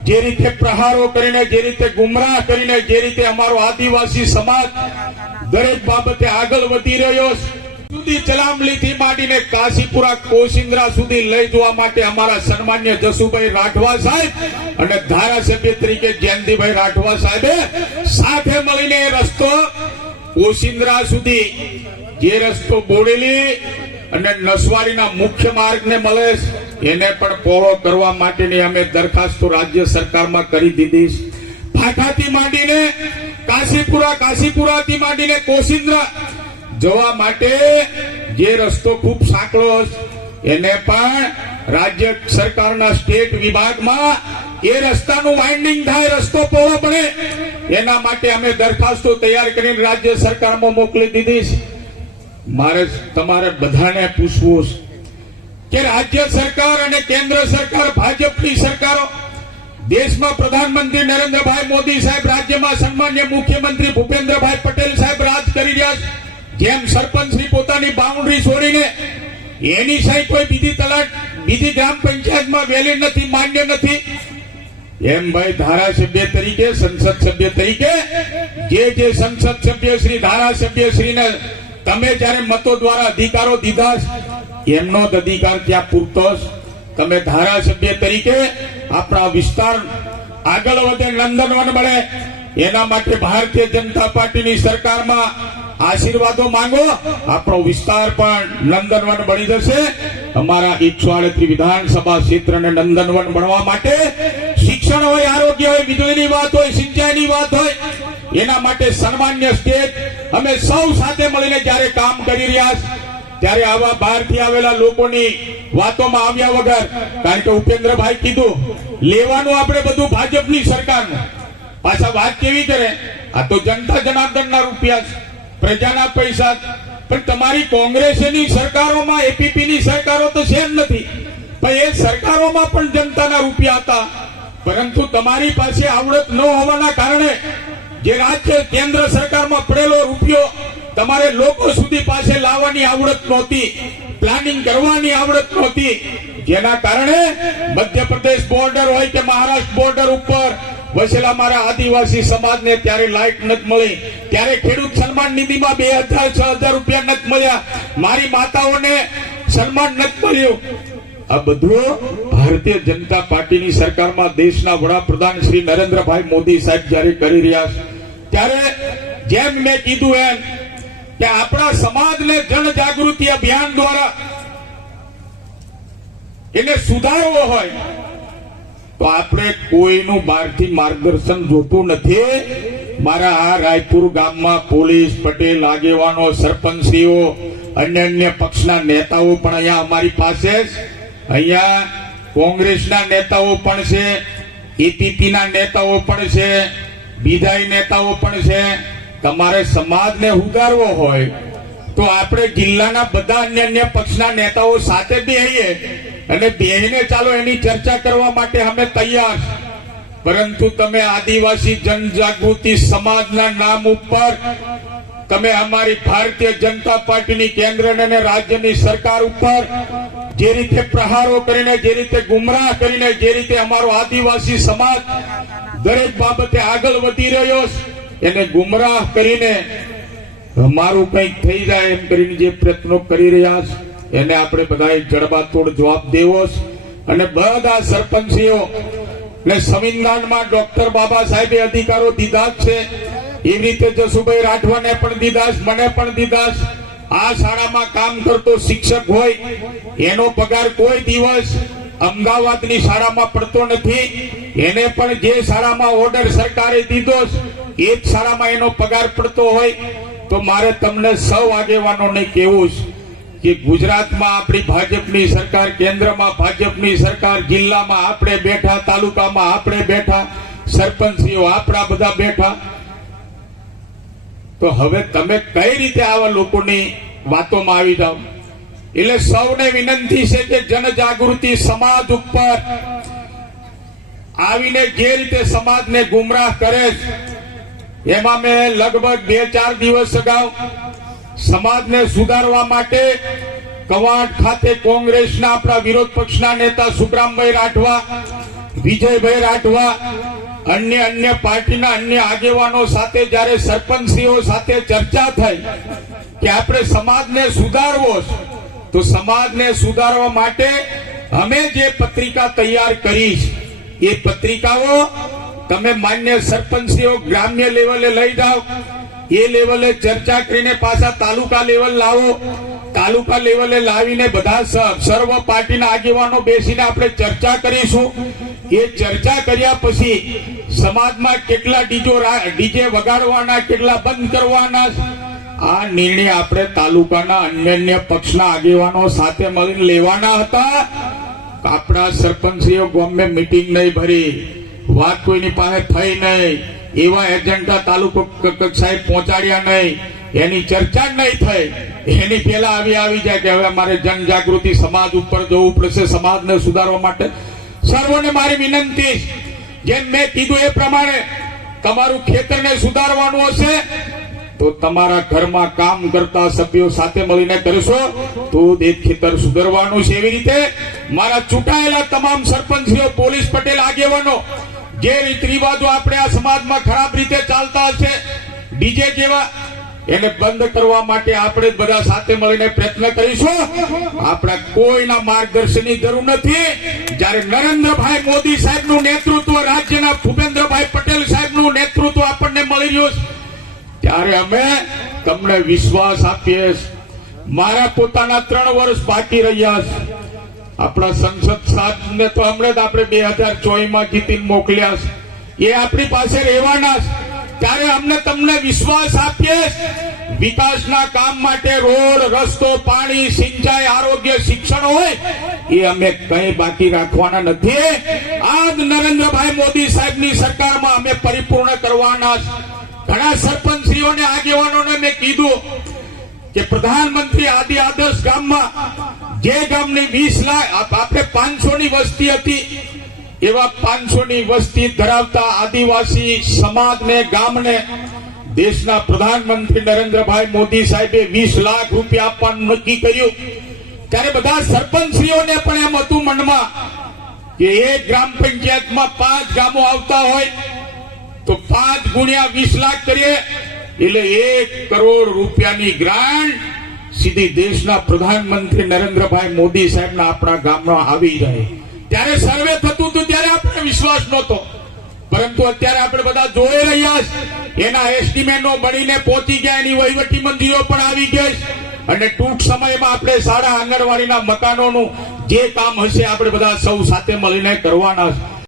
જે રીતે પ્રહારો કરીને, જે રીતે ગુમરાહ કરીને, જે રીતે અમારો આદિવાસી સમાજ દરેક બાબતે આગળ વધી રહ્યો સુધી ચલામલીથી માંડીને કાશીપુરા કોશિંદ્રા સુધી લઈ જવા માટે અમારા સન્માન્ય જસુભાઈ રાઠવા સાહેબ અને ધારાસભ્ય તરીકે જયંતિભાઈ રાઠવા સાહેબે સાથે મળીને એ રસ્તો કોશિંદ્રા સુધી જે રસ્તો બોડેલી અને નસવાડીના મુખ્ય માર્ગને મળે એને પણ પહોળો કરવા માટેની અમે દરખાસ્તો રાજ્ય સરકારમાં કરી દીધી. ફાટાથી માંડીને કાશીપુરા, કાશીપુરાથી માંડીને કોશિંદ્રા જવા માટે જે રસ્તો ખૂબ સાંકળો એને પણ રાજ્ય સરકારના સ્ટેટ વિભાગમાં એ રસ્તાનું વાઇન્ડિંગ થાય, રસ્તો પહોળો બને એના માટે અમે દરખાસ્તો તૈયાર કરીને રાજ્ય સરકારમાં મોકલી દીધી મારે તમારે બધાને પૂછવું કે રાજ્ય સરકાર અને કેન્દ્ર સરકાર, ભાજપની સરકારો, દેશમાં પ્રધાનમંત્રી નરેન્દ્રભાઈ મોદી સાહેબ, રાજ્યમાં સન્માન્ય મુખ્યમંત્રી ભૂપેન્દ્રભાઈ પટેલ સાહેબ રાજ કરી રહ્યા છે. જેમ સરપંચ શ્રી પોતાની બાઉન્ડ્રી છોડીને એની સાહેબ કોઈ બીજી તલાટ, બીજી ગ્રામ પંચાયતમાં વેલી નથી, માન્ય નથી. એમ ભાઈ ધારાસભ્ય તરીકે, સંસદ સભ્ય તરીકે, જે જે સંસદ સભ્ય શ્રી ધારાસભ્ય શ્રીને તમે જ્યારે મતો દ્વારા અધિકારો દીધા એમનો જ અધિકાર ત્યાં પૂરતો. તમે ધારાસભ્ય તરીકે આપણા વિસ્તાર આગળ વધે, નંદનવન મળે, એના માટે ભારતીય જનતા પાર્ટીની સરકારમાં આશીર્વાદો માંગો, આપણો વિસ્તાર પણ નંદનવન બની જશે અમારા એકસો વિધાનસભા ક્ષેત્રને નંદનવન બનવા માટે શિક્ષણ હોય, આરોગ્ય હોય, વીજળીની વાત હોય, સિંચાઈની વાત હોય, એના માટે સન્માન્ય સ્ટેટ અમે સૌ સાથે મળીને જ્યારે કામ કરી રહ્યા ત્યારે આવા બહારથી આવેલા લોકોની વાતોમાં આવ્યા વગર, કારણ કે ઉપેન્દ્રભાઈ કીધું, લેવાનું આપણે બધું ભાજપની સરકારનું. પાછા વાત કેવી કરે? આ તો જનતા જનાર્દનના રૂપિયા પ્રજાના પૈસા પણ તમારી કોંગ્રેસની સરકારોમાં, એપીપીની સરકારો તો છે જ નથી. પણ એ સરકારોમાં પણ જનતાના રૂપિયા હતા. પરંતુ તમારી પાસે આવડત ન હોવાના કારણે જે રાજ્ય, કેન્દ્ર સરકારમાં પડેલો રૂપિયો તમારે લોકો સુધી પાસે લાવવાની આવડત નહોતી પ્લાનિંગ કરવાની આવડત નહોતી. જેના કારણે મધ્યપ્રદેશ બોર્ડર હોય કે મહારાષ્ટ્ર બોર્ડર ઉપર વસેલા મારા આદિવાસી સમાજને ત્યારે લાઇટ નથી મળી. ત્યારે ખેડૂત સન્માન નિધિમાં બે હજાર, છ હજાર રૂપિયા નથી મળ્યા. મારી માતાઓને સન્માન નથી મળ્યું. આ બધું ભારતીય જનતા પાર્ટીની સરકારમાં દેશના વડાપ્રધાન શ્રી નરેન્દ્રભાઈ મોદી સાહેબ જયારે કરી રહ્યા છે, ત્યારે જેમ મેં કીધું એમ કે આપણા સમાજને જનજાગૃતિ અભિયાન દ્વારા એને સુધારવો હોય, તો આપણે કોઈનું બહારથી માર્ગદર્શન જોતું નથી. મારા આ રાયપુર ગામમાં પોલીસ, પટેલ, આગેવાનો, સરપંચીઓ, અન્ય અન્ય પક્ષના નેતાઓ પણ અહીંયા અમારી પાસે અહીંયા કોંગ્રેસના નેતાઓ પણ છે એપીપીના નેતાઓ પણ છે બીજા નેતાઓ પણ છે. તમારે સમાજને ઉગારવો હોય, તો આપણે જિલ્લાના બધા અન્ય અન્ય પક્ષના નેતાઓ સાથે બેહીએ અને બેહીને ચાલો એની ચર્ચા કરવા માટે અમે તૈયાર. પરંતુ તમે આદિવાસી જનજાગૃતિ સમાજના નામ ઉપર, તમે અમારી ભારતીય જનતા પાર્ટીની કેન્દ્ર અને રાજ્યની સરકાર ઉપર જે રીતે પ્રહારો કરીને, જે રીતે ગુમરાહ કરીને, જે રીતે અમારો આદિવાસી સમાજ દરેક બાબતે આગળ વધી રહ્યો છે એને ગુમરાહ કરીને મારું કંઈક થઈ જાય એમ કરીને જે પ્રયત્નો કરી રહ્યા છે, એને આપણે બધાએ જડબાતોડ જવાબ દેવો છે. અને બધા સરપંચીઓ ને સંવિધાનમાં ડોક્ટર બાબા સાહેબે અધિકારો દીધા છે. એવી રીતે જસુભાઈ રાઠવાને પણ દીધા મને પણ દીધા આ શાળામાં કામ કરતો શિક્ષક હોય, એનો પગાર કોઈ દિવસ અમદાવાદની શાળામાં પડતો નથી. એને પણ જે શાળામાં ઓર્ડર સરકારે દીધો છે એ જ શાળામાં એનો પગાર પડતો હોય તો મારે તમને સૌ આગેવાનોને કહેવું છે કે ગુજરાતમાં આપણી ભાજપની સરકાર, કેન્દ્રમાં ભાજપની સરકાર, જિલ્લામાં આપણે બેઠા, તાલુકામાં આપણે બેઠા, સરપંચીઓ આપણા બધા બેઠા. તો હવે તમે કઈ રીતે આવા લોકોની વાતોમાં આવી જાઓ? એટલે સૌને વિનંતી છે કે જનજાગૃતિ સમાજ ઉપર આવીને જે રીતે સમાજને ગુમરાહ કરે છે એમાં મેં લગભગ બે ચાર દિવસ અગાઉ સમાજને સુધારવા માટે કવાડ ખાતે કોંગ્રેસના આપણા વિરોધ પક્ષના નેતા સુખરામભાઈ રાઠવા, વિજયભાઈ રાઠવા, અન્ય અન્ય પાર્ટીના અન્ય આગેવાનો સાથે જ્યારે સરપંચશ્રીઓ સાથે ચર્ચા થઈ કે આપણે સમાજને સુધારવો તો સમાજને સુધારવા માટે અમે જે પત્રિકા તૈયાર કરી એ પત્રિકાઓ તમે માન્ય સરપંચીઓ ગ્રામ્ય લેવલે લઈ જાઓ. એ લેવલે ચર્ચા કરીને પાછા તાલુકા લેવલ લાવો. તાલુકા લેવલે લાવીને બધા સર્વ પાર્ટીના આગેવાનો બેસીને આપણે ચર્ચા કરીશું. એ ચર્ચા કર્યા પછી સમાજમાં કેટલા ડીજો ડીજે વગાડવાના, કેટલા બંધ કરવાના, આ નિર્ણય આપણે તાલુકાના અન્ય અન્ય પક્ષના આગેવાનો સાથે મળીને લેવાના હતા. આપણા સરપંચીઓ ગમે મીટિંગ નહીં ભરી. વાત કોઈની પાસે થઈ નહીં. એવા એજન્ડા તાલુકો કક્ષાએ પહોંચાડ્યા નહીં. એની ચર્ચા જ નહીં થઈ. એની પહેલા આવી આવી જાય કે હવે અમારે જનજાગૃતિ સમાજ ઉપર જવું પડશે, સમાજને સુધારવા માટે. સર્વોને મારી વિનંતી, જેમ મેં કીધું એ પ્રમાણે તમારું ખેતરને સુધારવાનું હશે, તો તમારા ઘરમાં કામ કરતા સભ્યો સાથે મળીને કરશો. તો એ ખેતર સુધરવાનું છે એવી રીતે. મારા ચૂંટાયેલા તમામ સરપંચીઓ, પોલીસ પટેલ આગેવાનો જે રીત રિવાજો આપણે આ સમાજમાં ખરાબ રીતે ચાલતા હશે, ડીજે જેવા, એને બંધ કરવા માટે આપણે બધા સાથે મળીને પ્રયત્ન કરીશું. આપણા કોઈના માર્ગદર્શનની જરૂર નથી. જ્યારે નરેન્દ્રભાઈ મોદી સાહેબનું નેતૃત્વ રાજ્યના ભૂપેન્દ્રભાઈ પટેલ સાહેબનું નેતૃત્વ આપણને મળી રહ્યું છે, ત્યારે અમે તમને વિશ્વાસ આપીએ. મારા પોતાના ત્રણ વર્ષ બાકી રહ્યા છે. આપણા સંસદ સાહેબને તો હમણાં જ આપણે બે હજાર ચોવીસમાં જીતીને મોકલ્યા છે. એ આપણી પાસે રહેવાના ત્યારે અમને તમને વિશ્વાસ આપીએ વિકાસના કામ માટે રોડ, રસ્તો, પાણી, સિંચાઈ, આરોગ્ય, શિક્ષણ હોય, એ અમે કઈ બાકી રાખવાના નથી. આજ નરેન્દ્રભાઈ મોદી સાહેબની સરકારમાં અમે પરિપૂર્ણ કરવાના ઘણા સરપંચશ્રીઓને, આગેવાનોને મેં કીધું કે પ્રધાનમંત્રી આદિ આદર્શ ગામમાં જે ગામની વીસ લાખ આપણે પાંચસો ની વસ્તી હતી. એવા પાંચસો ની વસ્તી ધરાવતા આદિવાસી સમાજને, ગામને દેશના પ્રધાનમંત્રી નરેન્દ્રભાઈ મોદી સાહેબે વીસ લાખ રૂપિયા આપવાનું નક્કી કર્યું. ત્યારે બધા સરપંચશ્રીઓને પણ એમ હતું મનમાં કે એક ગ્રામ પંચાયતમાં પાંચ ગામો આવતા હોય, તો પાંચ ગુણ્યા વીસ લાખ કરીએ. એટલે એક કરોડ રૂપિયાની ગ્રાન્ટ સીધી દેશના પ્રધાનમંત્રી નરેન્દ્રભાઈ મોદી સાહેબના આપણા ગામમાં આવી જાય ત્યારે સર્વે થતું હતું, ત્યારે આપણે વિશ્વાસ નહોતો. પરંતુ અત્યારે આપણે બધા જોઈ રહ્યા છે. એના એસ્ટિમેટો બનીને પહોંચી ગયા, એની વહીવટી મંદિરો પણ આવી ગઈ. અને ટૂંક સમયમાં આપણે શાળા આંગણવાડીના મકાનોનું જે કામ હશે, આપણે બધા સૌ સાથે મળીને કરવાના છે.